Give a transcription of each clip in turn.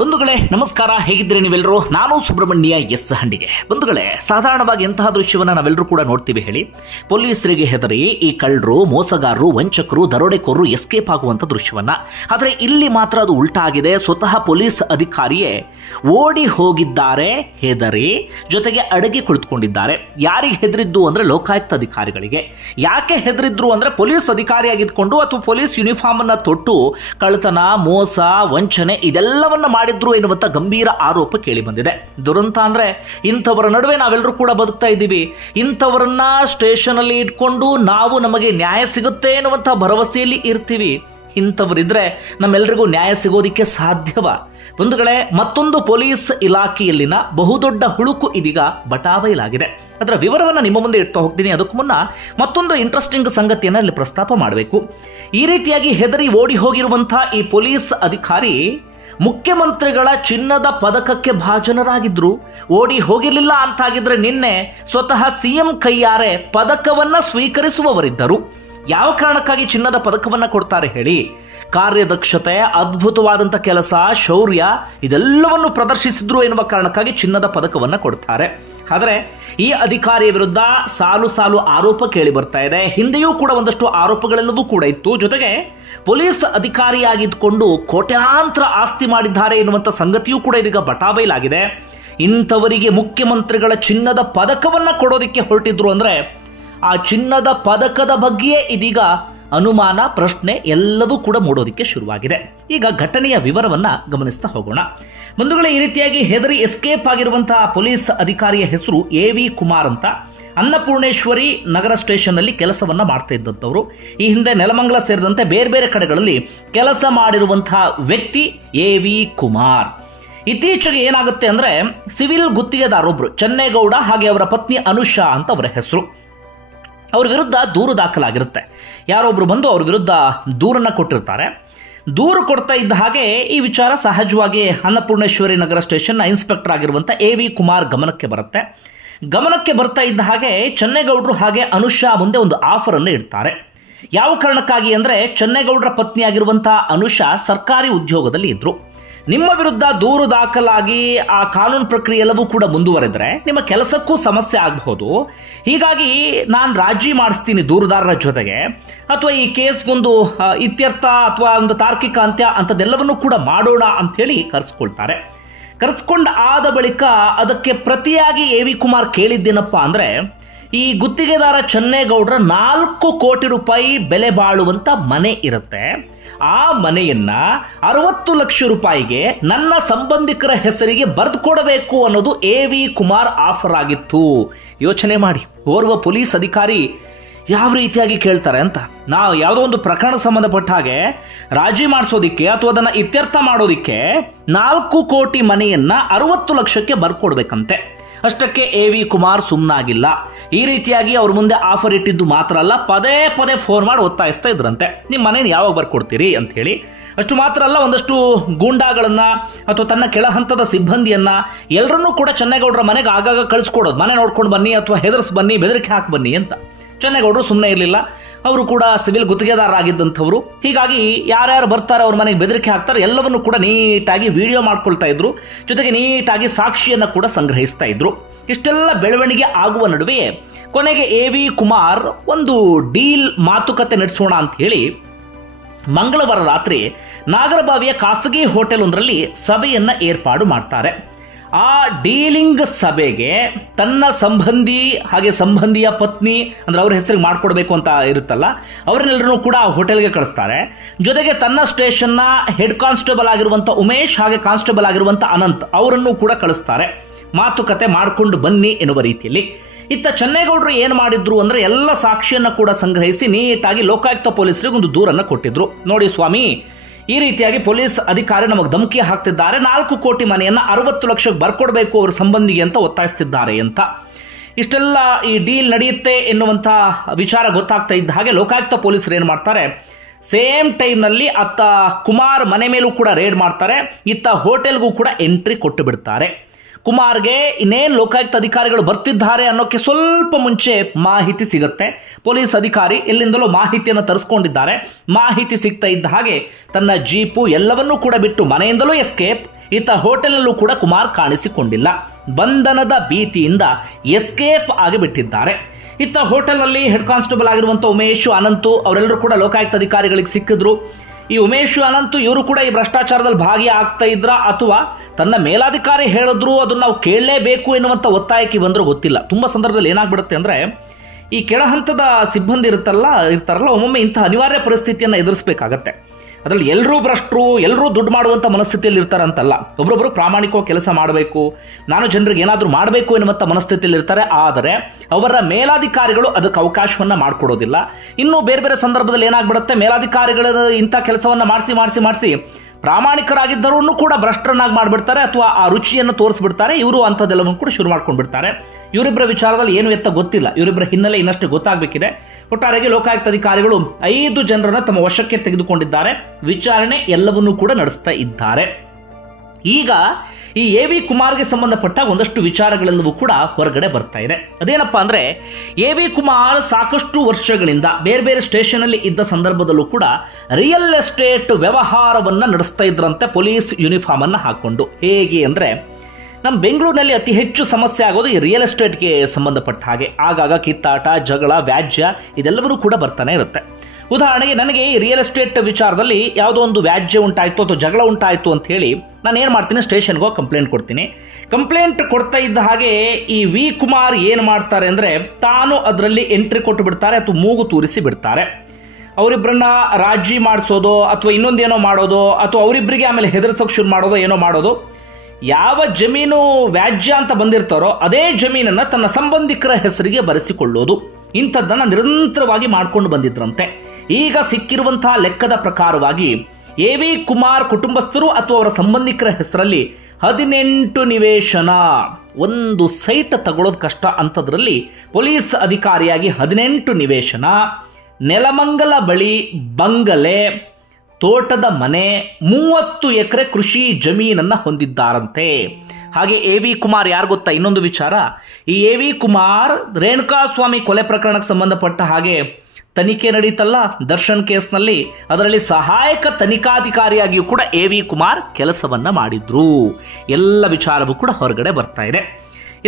ಬಂಧುಗಳೇ ನಮಸ್ಕಾರ, ಹೇಗಿದ್ದೀರಿ ನೀವೆಲ್ಲರೂ? ನಾನು ಸುಬ್ರಹ್ಮಣ್ಯ ಎಸ್ ಹಂಡಿಗೆ. ಬಂಧುಗಳೇ, ಸಾಧಾರಣವಾಗಿ ಎಂತಹ ದೃಶ್ಯವನ್ನು ನಾವೆಲ್ಲರೂ ಕೂಡ ನೋಡ್ತೀವಿ ಹೇಳಿ? ಪೊಲೀಸರಿಗೆ ಹೆದರಿ ಈ ಕಳ್ಳರು, ಮೋಸಗಾರರು, ವಂಚಕರು, ದರೋಡೆಕೋರರು ಎಸ್ಕೇಪ್ ಆಗುವಂಥ ದೃಶ್ಯವನ್ನ. ಆದರೆ ಇಲ್ಲಿ ಮಾತ್ರ ಅದು ಉಲ್ಟಾ ಆಗಿದೆ. ಸ್ವತಃ ಪೊಲೀಸ್ ಅಧಿಕಾರಿಯೇ ಓಡಿ ಹೋಗಿದ್ದಾರೆ ಹೆದರಿ, ಜೊತೆಗೆ ಅಡಗಿ ಕುಳಿತುಕೊಂಡಿದ್ದಾರೆ. ಯಾರಿಗೆ ಹೆದರಿದ್ದು ಅಂದ್ರೆ ಲೋಕಾಯುಕ್ತ ಅಧಿಕಾರಿಗಳಿಗೆ. ಯಾಕೆ ಹೆದರಿದ್ರು ಅಂದ್ರೆ ಪೊಲೀಸ್ ಅಧಿಕಾರಿಯಾಗಿದ್ದುಕೊಂಡು ಅಥವಾ ಪೊಲೀಸ್ ಯೂನಿಫಾರ್ಮ್ ಅನ್ನ ತೊಟ್ಟು ಕಳ್ಳತನ, ಮೋಸ, ವಂಚನೆ ಇದೆಲ್ಲವನ್ನ ಮಾಡಿದ್ರು ಎನ್ನುವಂತ ಗಂಭೀರ ಆರೋಪ ಕೇಳಿ ಬಂದಿದೆ. ದುರಂತ ಅಂದ್ರೆ ಇಂಥವರ ನಡುವೆ ನಾವೆಲ್ಲರೂ ಕೂಡ ಬದುಕ್ತಾ ಇದ್ದೀವಿ. ಇಂಥವರನ್ನ ಸ್ಟೇಷನ್ ಅಲ್ಲಿ ಇಟ್ಕೊಂಡು ನಾವು ನಮಗೆ ನ್ಯಾಯ ಸಿಗುತ್ತೆ ಎನ್ನುವಂತ ಭರವಸೆಯಲ್ಲಿ ಇರ್ತೀವಿ. ಇಂಥವರಿದ್ರೆ ನಮ್ಮೆಲ್ಲರಿಗೂ ನ್ಯಾಯ ಸಿಗೋದಿಕ್ಕೆ ಸಾಧ್ಯವ? ಬಂಧುಗಳೇ, ಮತ್ತೊಂದು ಪೊಲೀಸ್ ಇಲಾಖೆಯಲ್ಲಿನ ಬಹುದೊಡ್ಡ ಹುಳುಕು ಇದೀಗ ಬಟಾಬಯಲಾಗಿದೆ. ಅದರ ವಿವರವನ್ನು ನಿಮ್ಮ ಮುಂದೆ ಇಡ್ತಾ ಹೋಗ್ತೀನಿ. ಅದಕ್ಕೂ ಮುನ್ನ ಮತ್ತೊಂದು ಇಂಟ್ರೆಸ್ಟಿಂಗ್ ಸಂಗತಿಯನ್ನು ಇಲ್ಲಿ ಪ್ರಸ್ತಾಪ ಮಾಡಬೇಕು. ಈ ರೀತಿಯಾಗಿ ಹೆದರಿ ಓಡಿ ಹೋಗಿರುವಂತಹ ಈ ಪೊಲೀಸ್ ಅಧಿಕಾರಿ ಮುಖ್ಯಮಂತ್ರಿಗಳ ಚಿನ್ನದ ಪದಕಕ್ಕೆ ಭಾಜನರಾಗಿದ್ರು. ಓಡಿ ಹೋಗಿರಲಿಲ್ಲ ಅಂತಾಗಿದ್ರೆ ನಿನ್ನೆ ಸ್ವತಃ ಸಿಎಂ ಕೈಯಾರೆ ಪದಕವನ್ನ ಸ್ವೀಕರಿಸುವವರಿದ್ದರು. ಯಾವ ಕಾರಣಕ್ಕಾಗಿ ಚಿನ್ನದ ಪದಕವನ್ನ ಕೊಡ್ತಾರೆ ಹೇಳಿ? ಕಾರ್ಯದಕ್ಷತೆ, ಅದ್ಭುತವಾದಂಥ ಕೆಲಸ, ಶೌರ್ಯ ಇದೆಲ್ಲವನ್ನು ಪ್ರದರ್ಶಿಸಿದ್ರು ಎನ್ನುವ ಕಾರಣಕ್ಕಾಗಿ ಚಿನ್ನದ ಪದಕವನ್ನ ಕೊಡ್ತಾರೆ. ಆದರೆ ಈ ಅಧಿಕಾರಿಯ ವಿರುದ್ಧ ಸಾಲು ಸಾಲು ಆರೋಪ ಕೇಳಿ ಬರ್ತಾ ಇದೆ. ಹಿಂದೆಯೂ ಕೂಡ ಒಂದಷ್ಟು ಆರೋಪಗಳೆಲ್ಲವೂ ಕೂಡ ಇತ್ತು. ಜೊತೆಗೆ ಪೊಲೀಸ್ ಅಧಿಕಾರಿಯಾಗಿದ್ದುಕೊಂಡು ಕೋಟ್ಯಾಂತರ ಆಸ್ತಿ ಮಾಡಿದ್ದಾರೆ ಎನ್ನುವಂಥ ಸಂಗತಿಯೂ ಕೂಡ ಇದೀಗ ಬಟಾಬಯಲಾಗಿದೆ. ಇಂಥವರಿಗೆ ಮುಖ್ಯಮಂತ್ರಿಗಳ ಚಿನ್ನದ ಪದಕವನ್ನ ಕೊಡೋದಿಕ್ಕೆ ಹೊರಟಿದ್ರು ಅಂದ್ರೆ ಆ ಚಿನ್ನದ ಪದಕದ ಬಗ್ಗೆಯೇ ಇದೀಗ ಅನುಮಾನ, ಪ್ರಶ್ನೆ ಎಲ್ಲವೂ ಕೂಡ ಮೂಡೋದಿಕ್ಕೆ ಶುರುವಾಗಿದೆ. ಈಗ ಘಟನೆಯ ವಿವರವನ್ನ ಗಮನಿಸ್ತಾ ಹೋಗೋಣ. ಬಂಧುಗಳೇ, ಈ ರೀತಿಯಾಗಿ ಹೆದರಿ ಎಸ್ಕೇಪ್ ಆಗಿರುವಂತಹ ಪೊಲೀಸ್ ಅಧಿಕಾರಿಯ ಹೆಸರು ಎ.ವಿ. ಕುಮಾರ್ ಅಂತ. ಅನ್ನಪೂರ್ಣೇಶ್ವರಿ ನಗರ ಸ್ಟೇಷನ್ ನಲ್ಲಿ ಕೆಲಸವನ್ನ ಮಾಡ್ತಾ ಇದ್ದಂಥವ್ರು. ಈ ಹಿಂದೆ ನೆಲಮಂಗಲ ಸೇರಿದಂತೆ ಬೇರೆ ಬೇರೆ ಕಡೆಗಳಲ್ಲಿ ಕೆಲಸ ಮಾಡಿರುವಂತಹ ವ್ಯಕ್ತಿ ಎ.ವಿ. ಕುಮಾರ್. ಇತ್ತೀಚೆಗೆ ಏನಾಗುತ್ತೆ ಅಂದ್ರೆ ಸಿವಿಲ್ ಗುತ್ತಿಗೆದಾರೊಬ್ರು ಚನ್ನೇಗೌಡ, ಹಾಗೆ ಅವರ ಪತ್ನಿ ಅನುಷಾ ಅಂತ ಅವರ ಹೆಸರು. ಅವ್ರ ವಿರುದ್ಧ ದೂರು ದಾಖಲಾಗಿರುತ್ತೆ. ಯಾರೊಬ್ರು ಬಂದು ಅವ್ರ ವಿರುದ್ಧ ದೂರನ್ನ ಕೊಟ್ಟಿರ್ತಾರೆ. ದೂರು ಕೊಡ್ತಾ ಇದ್ದ ಹಾಗೆ ಈ ವಿಚಾರ ಸಹಜವಾಗಿ ಅನ್ನಪೂರ್ಣೇಶ್ವರಿ ನಗರ ಸ್ಟೇಷನ್ನ ಇನ್ಸ್ಪೆಕ್ಟರ್ ಆಗಿರುವಂಥ ಎ.ವಿ. ಕುಮಾರ್ ಗಮನಕ್ಕೆ ಬರುತ್ತೆ. ಗಮನಕ್ಕೆ ಬರ್ತಾ ಇದ್ದ ಹಾಗೆ ಚನ್ನೇಗೌಡರು ಹಾಗೆ ಅನುಷಾ ಮುಂದೆ ಒಂದು ಆಫರ್ ಅನ್ನು ಇಡ್ತಾರೆ. ಯಾವ ಕಾರಣಕ್ಕಾಗಿ ಅಂದ್ರೆ ಚನ್ನೇಗೌಡರ ಪತ್ನಿಯಾಗಿರುವಂತಹ ಅನುಷಾ ಸರ್ಕಾರಿ ಉದ್ಯೋಗದಲ್ಲಿ ಇದ್ರು. ನಿಮ್ಮ ವಿರುದ್ಧ ದೂರು ದಾಖಲಾಗಿ ಆ ಕಾನೂನು ಪ್ರಕ್ರಿಯೆ ಎಲ್ಲವೂ ಕೂಡ ಮುಂದುವರೆದ್ರೆ ನಿಮ್ಮ ಕೆಲಸಕ್ಕೂ ಸಮಸ್ಯೆ ಆಗಬಹುದು. ಹೀಗಾಗಿ ನಾನು ರಾಜಿ ಮಾಡಿಸ್ತೀನಿ ದೂರುದಾರರ ಜೊತೆಗೆ, ಅಥವಾ ಈ ಕೇಸ್ಗೊಂದು ಇತ್ಯರ್ಥ ಅಥವಾ ಒಂದು ತಾರ್ಕಿಕ ಅಂತ್ಯ ಅಂಥದ್ದೆಲ್ಲವನ್ನೂ ಕೂಡ ಮಾಡೋಣ ಅಂಥೇಳಿ ಕರೆಸ್ಕೊಳ್ತಾರೆ. ಕರೆಸ್ಕೊಂಡ ಆದ ಬಳಿಕ ಅದಕ್ಕೆ ಪ್ರತಿಯಾಗಿ ಎ.ವಿ. ಕುಮಾರ್ ಕೇಳಿದ್ದೇನಪ್ಪ ಅಂದ್ರೆ, ಈ ಗುತ್ತಿಗೆದಾರ ಚನ್ನೇಗೌಡರ 4 ಕೋಟಿ ರೂಪಾಯಿ ಬೆಲೆ ಬಾಳುವಂತ ಮನೆ ಇರುತ್ತೆ. ಆ ಮನೆಯನ್ನ 60 ಲಕ್ಷ ರೂಪಾಯಿಗೆ ನನ್ನ ಸಂಬಂಧಿಕರ ಹೆಸರಿಗೆ ಬರೆದು ಕೊಡಬೇಕು ಅನ್ನೋದು ಎ.ವಿ. ಕುಮಾರ್ ಆಫರ್ ಆಗಿತ್ತು. ಯೋಚನೆ ಮಾಡಿ, ಓರ್ವ ಪೊಲೀಸ್ ಅಧಿಕಾರಿ ಯಾವ ರೀತಿಯಾಗಿ ಕೇಳ್ತಾರೆ ಅಂತ. ನಾವು ಯಾವುದೋ ಒಂದು ಪ್ರಕರಣಕ್ಕೆ ಸಂಬಂಧಪಟ್ಟ ಹಾಗೆ ರಾಜಿ ಮಾಡಿಸೋದಿಕ್ಕೆ ಅಥವಾ ಅದನ್ನ ಇತ್ಯರ್ಥ ಮಾಡೋದಿಕ್ಕೆ 4 ಕೋಟಿ ಮನೆಯನ್ನ 60 ಲಕ್ಷಕ್ಕೆ ಬರ್ಕೊಡ್ಬೇಕಂತೆ. ಅಷ್ಟಕ್ಕೆ ಎ.ವಿ. ಕುಮಾರ್ ಸುಮ್ಮನಾಗಿಲ್ಲ. ಈ ರೀತಿಯಾಗಿ ಅವ್ರ ಮುಂದೆ ಆಫರ್ ಇಟ್ಟಿದ್ದು ಮಾತ್ರ ಅಲ್ಲ, ಪದೇ ಪದೇ ಫೋನ್ ಮಾಡಿ ಒತ್ತಾಯಿಸ್ತಾ ಇದ್ರಂತೆ, ನಿಮ್ಮ ಮನೇನ ಯಾವಾಗ ಬರ್ಕೊಡ್ತೀರಿ ಅಂತ ಹೇಳಿ. ಅಷ್ಟು ಮಾತ್ರ ಅಲ್ಲ, ಒಂದಷ್ಟು ಗೂಂಡಾಗಳನ್ನ ಅಥವಾ ತನ್ನ ಕೆಳ ಹಂತದ ಸಿಬ್ಬಂದಿಯನ್ನ ಎಲ್ಲರನ್ನೂ ಕೂಡ ಚನ್ನೇಗೌಡರ ಮನೆಗೆ ಆಗಾಗ ಕಳಿಸ್ಕೊಡೋದು, ಮನೆ ನೋಡ್ಕೊಂಡು ಬನ್ನಿ ಅಥವಾ ಹೆದರ್ಸ್ ಬನ್ನಿ, ಬೆದರಿಕೆ ಹಾಕಿ ಬನ್ನಿ ಅಂತ. ಚನ್ನೇಗೌಡರು ಸುಮ್ಮನೆ ಇರಲಿಲ್ಲ. ಅವರು ಕೂಡ ಸಿವಿಲ್ ಗುತ್ತಿಗೆದಾರರಾಗಿದ್ದಂಥವ್ರು. ಹೀಗಾಗಿ ಯಾರ್ಯಾರು ಬರ್ತಾರೆ ಅವ್ರ ಮನೆಗೆ ಬೆದರಿಕೆ ಹಾಕ್ತಾರೆ ಎಲ್ಲವನ್ನು ಕೂಡ ನೀಟಾಗಿ ವಿಡಿಯೋ ಮಾಡ್ಕೊಳ್ತಾ ಇದ್ರು. ಜೊತೆಗೆ ನೀಟಾಗಿ ಸಾಕ್ಷಿಯನ್ನು ಕೂಡ ಸಂಗ್ರಹಿಸ್ತಾ ಇದ್ರು. ಇಷ್ಟೆಲ್ಲ ಬೆಳವಣಿಗೆ ಆಗುವ ನಡುವೆ ಕೊನೆಗೆ ಎ.ವಿ. ಕುಮಾರ್ ಒಂದು ಡೀಲ್ ಮಾತುಕತೆ ನಡೆಸೋಣ ಅಂತ ಹೇಳಿ ಮಂಗಳವಾರ ರಾತ್ರಿ ನಾಗರಬಾವಿಯ ಖಾಸಗಿ ಹೋಟೆಲ್ ಒಂದರಲ್ಲಿ ಸಭೆಯನ್ನ ಏರ್ಪಾಡು ಮಾಡ್ತಾರೆ. ಆ ಡೀಲಿಂಗ್ ಸಭೆಗೆ ತನ್ನ ಸಂಬಂಧಿ ಹಾಗೆ ಸಂಬಂಧಿಯ ಪತ್ನಿ ಅಂದ್ರೆ ಅವ್ರ ಹೆಸರಿಗೆ ಮಾಡ್ಕೊಡ್ಬೇಕು ಅಂತ ಇರುತ್ತಲ್ಲ, ಅವರನ್ನೆಲ್ಲರೂ ಕೂಡ ಆ ಹೋಟೆಲ್ಗೆ ಕಳಿಸ್ತಾರೆ. ಜೊತೆಗೆ ತನ್ನ ಸ್ಟೇಷನ್ನ ಹೆಡ್ ಕಾನ್ಸ್ಟೇಬಲ್ ಆಗಿರುವಂಥ ಉಮೇಶ್ ಹಾಗೆ ಕಾನ್ಸ್ಟೇಬಲ್ ಆಗಿರುವಂಥ ಅನಂತ್ ಅವರನ್ನು ಕೂಡ ಕಳಿಸ್ತಾರೆ. ಮಾತುಕತೆ ಮಾಡಿಕೊಂಡು ಬನ್ನಿ ಎನ್ನುವ ರೀತಿಯಲ್ಲಿ. ಇತ್ತ ಚನ್ನೇಗೌಡರು ಏನು ಮಾಡಿದ್ರು ಅಂದ್ರೆ ಎಲ್ಲ ಸಾಕ್ಷಿಯನ್ನ ಕೂಡ ಸಂಗ್ರಹಿಸಿ ನೀಟಾಗಿ ಲೋಕಾಯುಕ್ತ ಪೊಲೀಸರಿಗೆ ಒಂದು ದೂರನ್ನು ಕೊಟ್ಟಿದ್ರು. ನೋಡಿ ಸ್ವಾಮಿ, ಈ ರೀತಿಯಾಗಿ ಪೊಲೀಸ್ ಅಧಿಕಾರಿ ನಮಗೆ ಧಮಕಿ ಹಾಕ್ತಿದ್ದಾರೆ, 4 ಕೋಟಿ ಮನೆಯನ್ನ 60 ಲಕ್ಷಕ್ಕೆ ಬರ್ಕೊಡ್ಬೇಕು ಅವ್ರ ಸಂಬಂಧಿಗೆ ಅಂತ ಒತ್ತಾಯಿಸ್ತಿದ್ದಾರೆ ಅಂತ. ಇಷ್ಟೆಲ್ಲ ಈ ಡೀಲ್ ನಡೆಯುತ್ತೆ ಎನ್ನುವಂಥ ವಿಚಾರ ಗೊತ್ತಾಗ್ತಾ ಇದ್ದ ಹಾಗೆ ಲೋಕಾಯುಕ್ತ ಪೊಲೀಸರು ಏನು ಮಾಡ್ತಾರೆ, ಸೇಮ್ ಟೈಮ್ನಲ್ಲಿ ಅತ್ತ ಕುಮಾರ್ ಮನೆ ಮೇಲೂ ಕೂಡ ರೇಡ್ ಮಾಡ್ತಾರೆ, ಇತ್ತ ಹೋಟೆಲ್ಗೂ ಕೂಡ ಎಂಟ್ರಿ ಕೊಟ್ಟು ಬಿಡ್ತಾರೆ. ಕುಮಾರ್ಗೆ ಇನ್ನೇನು ಲೋಕಾಯುಕ್ತ ಅಧಿಕಾರಿಗಳು ಬರ್ತಿದ್ದಾರೆ ಅನ್ನೋಕ್ಕೆ ಸ್ವಲ್ಪ ಮುಂಚೆ ಮಾಹಿತಿ ಸಿಗುತ್ತೆ. ಪೊಲೀಸ್ ಅಧಿಕಾರಿ ಎಲ್ಲಿಂದಲೋ ಮಾಹಿತಿಯನ್ನು ತರಿಸ್ಕೊಂಡಿದ್ದಾರೆ. ಮಾಹಿತಿ ಸಿಗ್ತಾ ಇದ್ದ ಹಾಗೆ ತನ್ನ ಜೀಪು ಎಲ್ಲವನ್ನೂ ಕೂಡ ಬಿಟ್ಟು ಮನೆಯಿಂದಲೂ ಎಸ್ಕೇಪ್. ಇತ್ತ ಹೋಟೆಲ್ನಲ್ಲೂ ಕೂಡ ಕುಮಾರ್ ಕಾಣಿಸಿಕೊಂಡಿಲ್ಲ. ಬಂಧನದ ಭೀತಿಯಿಂದ ಎಸ್ಕೇಪ್ ಆಗಿಬಿಟ್ಟಿದ್ದಾರೆ. ಇತ್ತ ಹೋಟೆಲ್ನಲ್ಲಿ ಹೆಡ್ ಕಾನ್ಸ್ಟೇಬಲ್ ಆಗಿರುವಂಥ ಉಮೇಶ್, ಅನಂತು ಅವರೆಲ್ಲರೂ ಕೂಡ ಲೋಕಾಯುಕ್ತ ಅಧಿಕಾರಿಗಳಿಗೆ ಸಿಕ್ಕಿದ್ರು. ಈ ಉಮೇಶ್, ಅನಂತು ಇವರು ಕೂಡ ಈ ಭ್ರಷ್ಟಾಚಾರದಲ್ಲಿ ಭಾಗಿಯಾಗ್ತಾ ಇದ್ರ ಅಥವಾ ತನ್ನ ಮೇಲಾಧಿಕಾರಿ ಹೇಳಿದ್ರು ಅದನ್ನು ನಾವು ಕೇಳಲೇಬೇಕು ಎನ್ನುವಂಥ ಒತ್ತಾಯಕ್ಕೆ ಬಂದರೂ ಗೊತ್ತಿಲ್ಲ. ತುಂಬ ಸಂದರ್ಭದಲ್ಲಿ ಏನಾಗ್ಬಿಡುತ್ತೆ ಅಂದರೆ, ಈ ಕೆಳಹಂತದ ಸಿಬ್ಬಂದಿ ಇರ್ತಾರಲ್ಲ ಒಮ್ಮೊಮ್ಮೆ ಇಂಥ ಅನಿವಾರ್ಯ ಪರಿಸ್ಥಿತಿಯನ್ನು ಎದುರಿಸಬೇಕಾಗತ್ತೆ. ಅದರಲ್ಲಿ ಎಲ್ಲರೂ ಭ್ರಷ್ಟರು, ಎಲ್ಲರೂ ದುಡ್ಡು ಮಾಡುವಂಥ ಮನಸ್ಥಿತಿಯಲ್ಲಿ ಇರ್ತಾರಂತಲ್ಲ. ಒಬ್ಬರೊಬ್ಬರು ಪ್ರಾಮಾಣಿಕವಾಗಿ ಕೆಲಸ ಮಾಡಬೇಕು, ನಾನು ಜನರಿಗೆ ಏನಾದರೂ ಮಾಡಬೇಕು ಎನ್ನುವಂಥ ಮನಸ್ಥಿತಿಯಲ್ಲಿ ಇರ್ತಾರೆ. ಆದರೆ ಅವರ ಮೇಲಾಧಿಕಾರಿಗಳು ಅದಕ್ಕೆ ಅವಕಾಶವನ್ನು ಮಾಡಿಕೊಡೋದಿಲ್ಲ. ಇನ್ನು ಬೇರೆ ಬೇರೆ ಸಂದರ್ಭದಲ್ಲಿ ಏನಾಗ್ಬಿಡುತ್ತೆ, ಮೇಲಾಧಿಕಾರಿಗಳು ಇಂಥ ಕೆಲಸವನ್ನು ಮಾಡಿಸಿ ಪ್ರಾಮಾಣಿಕರಾಗಿದ್ದರೂ ಕೂಡ ಭ್ರಷ್ಟರನ್ನಾಗಿ ಮಾಡಿಬಿಡ್ತಾರೆ ಅಥವಾ ಆ ರುಚಿಯನ್ನು ತೋರಿಸ್ಬಿಡ್ತಾರೆ. ಇವರು ಅಂಥದ್ದೆಲ್ಲವನ್ನು ಕೂಡ ಶುರು ಮಾಡ್ಕೊಂಡ್ಬಿಡ್ತಾರೆ. ಇವರಿಬ್ಬರ ವಿಚಾರದಲ್ಲಿ ಏನು ಎತ್ತ ಗೊತ್ತಿಲ್ಲ. ಇವರಿಬ್ಬರ ಹಿನ್ನೆಲೆ ಇನ್ನಷ್ಟು ಗೊತ್ತಾಗಬೇಕಿದೆ. ಒಟ್ಟಾರೆಗೆ ಲೋಕಾಯುಕ್ತ ಅಧಿಕಾರಿಗಳು 5 ಜನರನ್ನು ತಮ್ಮ ವಶಕ್ಕೆ ತೆಗೆದುಕೊಂಡಿದ್ದಾರೆ. ವಿಚಾರಣೆ ಎಲ್ಲವನ್ನೂ ಕೂಡ ನಡೆಸ್ತಾ ಇದ್ದಾರೆ. ಈಗ ಈ ಎ.ವಿ. ಕುಮಾರ್ಗೆ ಸಂಬಂಧಪಟ್ಟ ಒಂದಷ್ಟು ವಿಚಾರಗಳೆಲ್ಲವೂ ಕೂಡ ಹೊರಗಡೆ ಬರ್ತಾ ಇದೆ. ಅದೇನಪ್ಪ ಅಂದ್ರೆ, ಎ.ವಿ. ಕುಮಾರ್ ಸಾಕಷ್ಟು ವರ್ಷಗಳಿಂದ ಬೇರೆ ಬೇರೆ ಸ್ಟೇಷನ್ ಅಲ್ಲಿ ಇದ್ದ ಸಂದರ್ಭದಲ್ಲೂ ಕೂಡ ರಿಯಲ್ ಎಸ್ಟೇಟ್ ವ್ಯವಹಾರವನ್ನ ನಡೆಸ್ತಾ ಇದ್ರಂತೆ, ಪೊಲೀಸ್ ಯೂನಿಫಾರ್ಮ್ ಅನ್ನ ಹಾಕೊಂಡು. ಹೇಗೆ ಅಂದ್ರೆ, ನಮ್ಮ ಬೆಂಗಳೂರಿನಲ್ಲಿ ಅತಿ ಹೆಚ್ಚು ಸಮಸ್ಯೆ ಆಗೋದು ಈ ರಿಯಲ್ ಎಸ್ಟೇಟ್ಗೆ ಸಂಬಂಧಪಟ್ಟ ಹಾಗೆ. ಆಗಾಗ ಕಿತ್ತಾಟ, ಜಗಳ, ವ್ಯಾಜ್ಯ ಇದೆಲ್ಲವೂ ಕೂಡ ಬರ್ತಾನೆ ಇರುತ್ತೆ. ಉದಾಹರಣೆಗೆ ನನಗೆ ಈ ರಿಯಲ್ ಎಸ್ಟೇಟ್ ವಿಚಾರದಲ್ಲಿ ಯಾವುದೋ ಒಂದು ವ್ಯಾಜ್ಯ ಉಂಟಾಯಿತು ಅಥವಾ ಜಗಳ ಉಂಟಾಯಿತು ಅಂತ ಹೇಳಿ ನಾನು ಏನು ಮಾಡ್ತೀನಿ, ಸ್ಟೇಷನ್ಗೆ ಹೋಗಿ ಕಂಪ್ಲೇಂಟ್ ಕೊಡ್ತೀನಿ. ಕಂಪ್ಲೇಂಟ್ ಕೊಡ್ತಾ ಇದ್ದ ಹಾಗೆ ಈ ವಿ ಕುಮಾರ್ ಏನು ಮಾಡ್ತಾರೆ ಅಂದರೆ, ತಾನು ಅದರಲ್ಲಿ ಎಂಟ್ರಿ ಕೊಟ್ಟು ಬಿಡ್ತಾರೆ ಅಥವಾ ಮೂಗು ತೂರಿಸಿ ಬಿಡ್ತಾರೆ. ಅವರಿಬ್ಬರನ್ನ ರಾಜಿ ಮಾಡಿಸೋದು ಅಥವಾ ಇನ್ನೊಂದೇನೋ ಮಾಡೋದು ಅಥವಾ ಅವರಿಬ್ಬರಿಗೆ ಆಮೇಲೆ ಹೆದರ್ಸೋಕೆ ಶುರು ಮಾಡೋದು, ಏನೋ ಮಾಡೋದು. ಯಾವ ಜಮೀನು ವ್ಯಾಜ್ಯ ಅಂತ ಬಂದಿರ್ತಾರೋ ಅದೇ ಜಮೀನನ್ನು ತನ್ನ ಸಂಬಂಧಿಕರ ಹೆಸರಿಗೆ ಬರೆಸಿಕೊಳ್ಳೋದು, ಇಂಥದ್ದನ್ನು ನಿರಂತರವಾಗಿ ಮಾಡಿಕೊಂಡು ಬಂದಿದ್ರಂತೆ. ಈಗ ಸಿಕ್ಕಿರುವಂತಹ ಲೆಕ್ಕದ ಪ್ರಕಾರವಾಗಿ ಎ.ವಿ. ಕುಮಾರ್ ಕುಟುಂಬಸ್ಥರು ಅಥವಾ ಅವರ ಸಂಬಂಧಿಕರ ಹೆಸರಲ್ಲಿ 18 ನಿವೇಶನ, ಒಂದು ಸೈಟ್ ತಗೊಳ್ಳೋದು ಕಷ್ಟ ಅಂಥದ್ರಲ್ಲಿ ಪೊಲೀಸ್ ಅಧಿಕಾರಿಯಾಗಿ 18 ನಿವೇಶನ, ನೆಲಮಂಗಲ ಬಳಿ ಬಂಗಲೆ, ತೋಟದ ಮನೆ, 30 ಎಕರೆ ಕೃಷಿ ಜಮೀನನ್ನ ಹೊಂದಿದ್ದಾರಂತೆ. ಹಾಗೆ ಎ.ವಿ. ಕುಮಾರ್ ಯಾರು ಗೊತ್ತಾ, ಇನ್ನೊಂದು ವಿಚಾರ, ಈ ಎ.ವಿ. ಕುಮಾರ್ ರೇಣುಕಾಸ್ವಾಮಿ ಕೊಲೆ ಪ್ರಕರಣಕ್ಕೆ ಸಂಬಂಧಪಟ್ಟ ಹಾಗೆ ತನಿಖೆ ನಡೀತಲ್ಲ ದರ್ಶನ್ ಕೇಸ್ನಲ್ಲಿ, ಅದರಲ್ಲಿ ಸಹಾಯಕ ತನಿಖಾಧಿಕಾರಿಯಾಗಿಯೂ ಕೂಡ ಎ.ವಿ. ಕುಮಾರ್ ಕೆಲಸವನ್ನ ಮಾಡಿದ್ರು. ಎಲ್ಲ ವಿಚಾರವೂ ಕೂಡ ಹೊರಗಡೆ ಬರ್ತಾ ಇದೆ.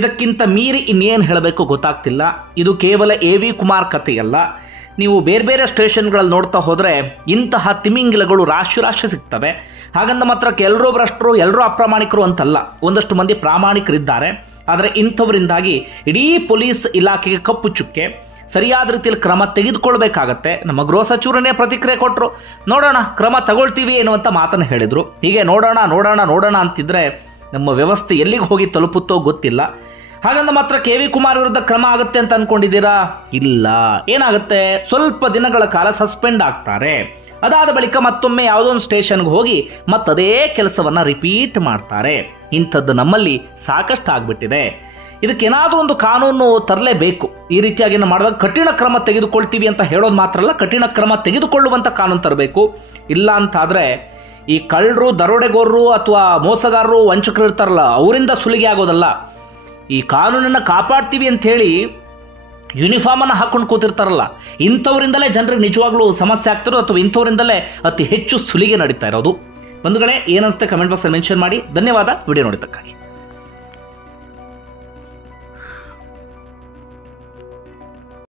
ಇದಕ್ಕಿಂತ ಮೀರಿ ಇನ್ನೇನು ಹೇಳಬೇಕು ಗೊತ್ತಾಗ್ತಿಲ್ಲ. ಇದು ಕೇವಲ ಎ.ವಿ. ಕುಮಾರ್ ಕಥೆಯಲ್ಲ. ನೀವು ಬೇರೆ ಬೇರೆ ಸ್ಟೇಷನ್ಗಳಲ್ಲಿ ನೋಡ್ತಾ ಹೋದರೆ ಇಂತಹ ತಿಮಿಂಗಿಲಗಳು ರಾಶಿ ಸಿಗ್ತವೆ. ಹಾಗಂದ ಮಾತ್ರ ಎಲ್ಲರೂ ಭ್ರಷ್ಟರು, ಎಲ್ಲರೂ ಅಪ್ರಾಮಾಣಿಕರು ಅಂತಲ್ಲ. ಒಂದಷ್ಟು ಮಂದಿ ಪ್ರಾಮಾಣಿಕರಿದ್ದಾರೆ. ಆದರೆ ಇಂಥವರಿಂದಾಗಿ ಇಡೀ ಪೊಲೀಸ್ ಇಲಾಖೆಗೆ ಕಪ್ಪು ಚುಕ್ಕೆ. ಸರಿಯಾದ ರೀತಿಯಲ್ಲಿ ಕ್ರಮ ತೆಗೆದುಕೊಳ್ಬೇಕಾಗತ್ತೆ. ನಮ್ಮ ಗೃಹ ಸಚಿವರನ್ನೇ ಪ್ರತಿಕ್ರಿಯೆ ಕೊಟ್ಟರು, ನೋಡೋಣ ಕ್ರಮ ತಗೊಳ್ತೀವಿ ಎನ್ನುವಂಥ ಮಾತನ್ನು ಹೇಳಿದರು. ಹೀಗೆ ನೋಡೋಣ ಅಂತಿದ್ರೆ ನಮ್ಮ ವ್ಯವಸ್ಥೆ ಎಲ್ಲಿಗೆ ಹೋಗಿ ತಲುಪುತ್ತೋ ಗೊತ್ತಿಲ್ಲ. ಹಾಗಂದ ಮಾತ್ರ ಕೆ.ವಿ. ಕುಮಾರ್ ವಿರುದ್ಧ ಕ್ರಮ ಆಗುತ್ತೆ ಅಂತ ಅನ್ಕೊಂಡಿದ್ದೀರಾ? ಇಲ್ಲ. ಏನಾಗುತ್ತೆ, ಸ್ವಲ್ಪ ದಿನಗಳ ಕಾಲ ಸಸ್ಪೆಂಡ್ ಆಗ್ತಾರೆ. ಅದಾದ ಬಳಿಕ ಮತ್ತೊಮ್ಮೆ ಯಾವುದೋ ಒಂದು ಸ್ಟೇಷನ್ಗೆ ಹೋಗಿ ಮತ್ತದೇ ಕೆಲಸವನ್ನ ರಿಪೀಟ್ ಮಾಡ್ತಾರೆ. ಇಂಥದ್ದು ನಮ್ಮಲ್ಲಿ ಸಾಕಷ್ಟು ಆಗ್ಬಿಟ್ಟಿದೆ. ಇದಕ್ಕೇನಾದರೂ ಒಂದು ಕಾನೂನು ತರಲೇಬೇಕು. ಈ ರೀತಿಯಾಗಿ ಮಾಡಿದಾಗ ಕಠಿಣ ಕ್ರಮ ತೆಗೆದುಕೊಳ್ತೀವಿ ಅಂತ ಹೇಳೋದು ಮಾತ್ರ ಅಲ್ಲ, ಕಠಿಣ ಕ್ರಮ ತೆಗೆದುಕೊಳ್ಳುವಂಥ ಕಾನೂನು ತರಬೇಕು. ಇಲ್ಲ ಅಂತಾದರೆ ಈ ಕಳ್ಳರು, ದರೋಡೆಗೋರರು ಅಥವಾ ಮೋಸಗಾರರು, ವಂಚಕರು ಇರ್ತಾರಲ್ಲ, ಅವರಿಂದ ಸುಲಿಗೆ ಆಗೋದಲ್ಲ. ಈ ಕಾನೂನನ್ನು ಕಾಪಾಡ್ತೀವಿ ಅಂತ ಹೇಳಿ ಯೂನಿಫಾರ್ಮನ್ನು ಹಾಕೊಂಡು ಕೂತಿರ್ತಾರಲ್ಲ, ಇಂಥವರಿಂದಲೇ ಜನರಿಗೆ ನಿಜವಾಗ್ಲೂ ಸಮಸ್ಯೆ ಆಗ್ತಿರೋ ಅಥವಾ ಇಂಥವರಿಂದಲೇ ಅತಿ ಹೆಚ್ಚು ಸುಲಿಗೆ ನಡೀತಾ ಇರೋದು. ಬಂಧುಗಳೇ, ಏನನ್ಸುತ್ತೆ ಕಮೆಂಟ್ ಬಾಕ್ಸಲ್ಲಿ ಮೆನ್ಷನ್ ಮಾಡಿ. ಧನ್ಯವಾದ ವಿಡಿಯೋ ನೋಡಿದ್ದಕ್ಕಾಗಿ.